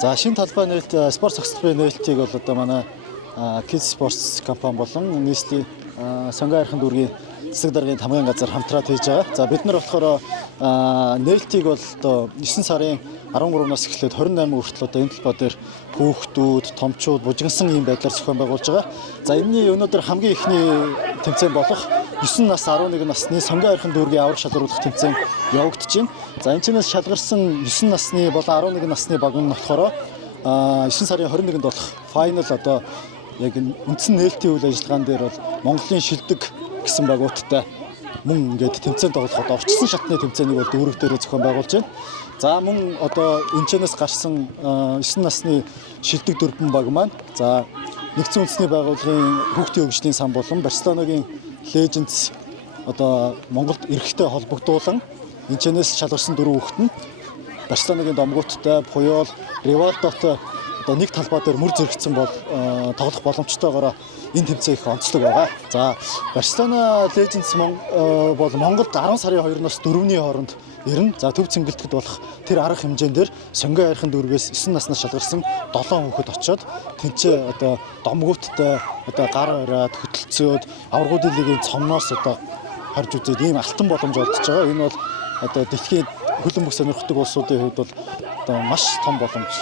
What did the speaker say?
За шинэ талбай нээлт спорт цогцлбын нээлтийг бол одоо манай Kids Sports компани болон нийслэлийн сонгон хайрхан дүүргийн засаг даргын хамгийн газар хамтраад хийж байгаа. За бид нар болохоор нээлтийг бол одоо 9 сарын 13-наас эхлээд 28 хүртэл одоо энэ талбай дээр хүүхдүүд, томчууд, бужигнсан ийм байдлаар зохион байгуулж байгаа. За энэний өнөөдөр хамгийн ихний тэмцээн болох 9 нас 11 насны сонгон хайрхан дүүргийн аврах шалгаруулах тэмцээн явагдаж байна. За энэ чэнэс шалгарсан 9 насны болон 11 насны баг нь болохоор 9 сарын 21-нд болох файнал одоо яг үндсэн нээлтийн үйл ажиллагаан дээр бол Монголын шилдэг гэсэн багуудтай мөн ингээд тэмцээн тоглоход орчсон шатны тэмцээнийг бол дүүрэг дээрээ зохион байгуулж байна. За мөн одоо энэчнээс гарсан 9 насны шилдэг дөрвөн баг маань за нэгдсэн үндэсний байгууллагын хүүхдийн хөгжлийн сан болон Барселонагийн Legends одоо Монголд эрэхтэй холбогдуулан энэчнээс шалгарсан дөрвөн хүүхэд нь Барселонагийн домгуудтай Puyol, Rivaldoтой одоо нэг талбай дээр мөр зэрэгцсэн бол тоглох боломжтойгоор энэ тэмцээн их онцлог байгаа. За Барселона Legends бол Монголд 10 сарын 2-оос 4-ний хооронд ирнэ. За төв цэнгэлдэхэд болох тэр арга хэмжээндээр сонгон хайрхан дүүргээс 9 наснаас шалгарсан 7 хүүхэд очоод тэнцээ одоо домгуудтай одоо гар ороод хөтөлцөөд аврагуудын лигийн цомноос одоо харж үзээд ийм алтан боломж олдож байгаа. Энэ бол одоо дэлхийн хөлбөмбөг сонирхдаг улсуудын хувьд бол одоо маш том боломж.